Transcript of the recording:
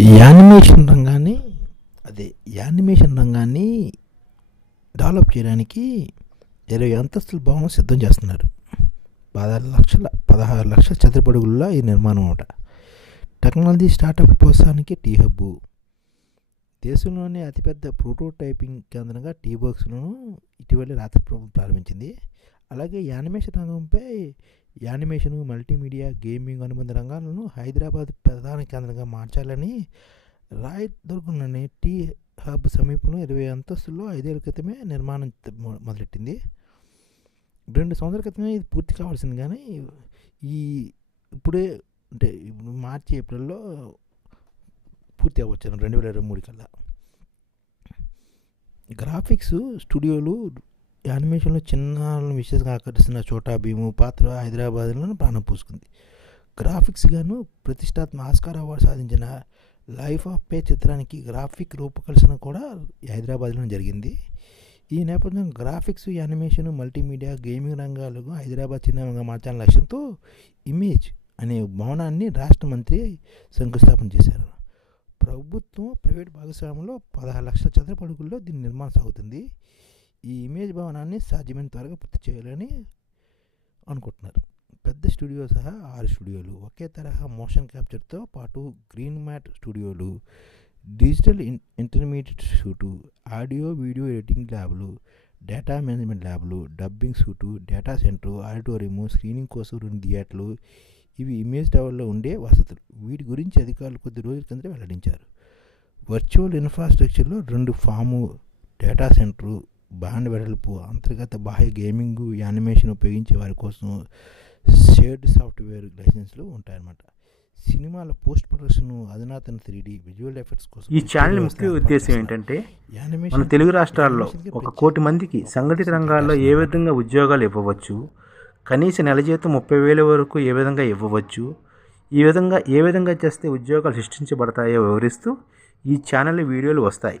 ఈ యానిమేషన్ రంగాన్ని అదే యానిమేషన్ రంగాన్ని డెవలప్ చేయడానికి ఇరవై అంతస్తుల భవనం సిద్ధం చేస్తున్నారు. పదహారు లక్షల పదహారు లక్షల చతురపడుగుల్లో ఈ నిర్మాణం ఒకట టెక్నాలజీ స్టార్టప్ ప్రోత్సాహానికి టీ హబ్బు దేశంలోనే అతిపెద్ద ప్రోటోటైపింగ్ కేంద్రంగా టీ బాక్స్లను ఇటీవల రాత్రి ప్రభుత్వం ప్రారంభించింది. అలాగే యానిమేషన్ రంగంపై యానిమేషన్ మల్టీమీడియా గేమింగ్ అనుబంధ రంగాలను హైదరాబాద్ ప్రధాన కేంద్రంగా మార్చాలని రాయ్ దుర్గంలోని టీ హబ్ సమీపంలో ఇరవై అంతస్తుల్లో ఐదేళ్ళ క్రితమే నిర్మాణం మొదలెట్టింది. రెండు సంవత్సరాల క్రితమే ఇది పూర్తి కావాల్సింది కానీ ఈ ఇప్పుడే అంటే మార్చి ఏప్రిల్లో పూర్తి అవ్వచ్చు రెండు వేల ఇరవై మూడు కల్లా. గ్రాఫిక్స్ స్టూడియోలు యానిమేషన్లో చిన్న విశేషంగా ఆకర్షిస్తున్న చోటా భీము పాత్ర హైదరాబాద్లో ప్రాణం పూసుకుంది. గ్రాఫిక్స్ గాను ప్రతిష్టాత్మక ఆస్కార్ అవార్డు సాధించిన లైఫ్ ఆఫ్ పే చిత్రానికి గ్రాఫిక్ రూపకల్పన కూడా హైదరాబాద్లో జరిగింది. ఈ నేపథ్యం గ్రాఫిక్స్ యానిమేషన్ మల్టీమీడియా గేమింగ్ రంగాలకు హైదరాబాద్ చిహ్నంగా మార్చాలనే లక్ష్యంతో ఇమేజ్ అనే భవనాన్ని రాష్ట్ర మంత్రి శంకుస్థాపన చేశారు. ప్రభుత్వం ప్రైవేట్ భాగస్వామ్యంలో పదహారు లక్షల చదరపు అడుగుల్లో దీని నిర్మాణం సాగుతుంది. ఈ ఇమేజ్ భవనాన్ని సాధ్యమైన త్వరగా పూర్తి చేయాలని అనుకుంటున్నారు. పెద్ద స్టూడియో సహా ఆరు స్టూడియోలు. ఒకే తరహా మోషన్ క్యాప్చర్తో పాటు green matte స్టూడియోలు digital in intermediate shoot audio video editing ల్యాబ్లు డేటా మేనేజ్మెంట్ ల్యాబ్లు dubbing shoot data centre auditorium screening కోసం రెండు థియేటర్లు ఇవి ఇమేజ్ టవర్లో ఉండే వసతులు. వీటి గురించి అధికారులు కొద్ది రోజుల కిందట వెల్లడించారు. వర్చువల్ ఇన్ఫ్రాస్ట్రక్చర్లో రెండు ఫాము డేటా సెంటరు బాండ్ వెడల్పు అంతర్గత బాహ్య గేమింగ్ యానిమేషన్ ఉపయోగించే వారి కోసం షేర్డ్ సాఫ్ట్వేర్ లైసెన్స్లు ఉంటాయన్నమాట. సినిమాల పోస్ట్ ప్రొడక్షన్ అధునాతన త్రీ విజువల్ ఎఫెక్ట్స్ కోసం ఈ ఛానల్ ముఖ్య ఉద్దేశం ఏంటంటే యానిమేషన్ మన తెలుగు రాష్ట్రాల్లో ఒక కోటి మందికి సంఘటిత రంగాల్లో ఏ విధంగా ఉద్యోగాలు ఇవ్వవచ్చు కనీస నెల జీతం ముప్పై వేల వరకు ఏ విధంగా ఇవ్వవచ్చు ఈ విధంగా ఏ విధంగా చేస్తే ఉద్యోగాలు సృష్టించబడతాయో వివరిస్తూ ఈ ఛానల్ వీడియోలు వస్తాయి.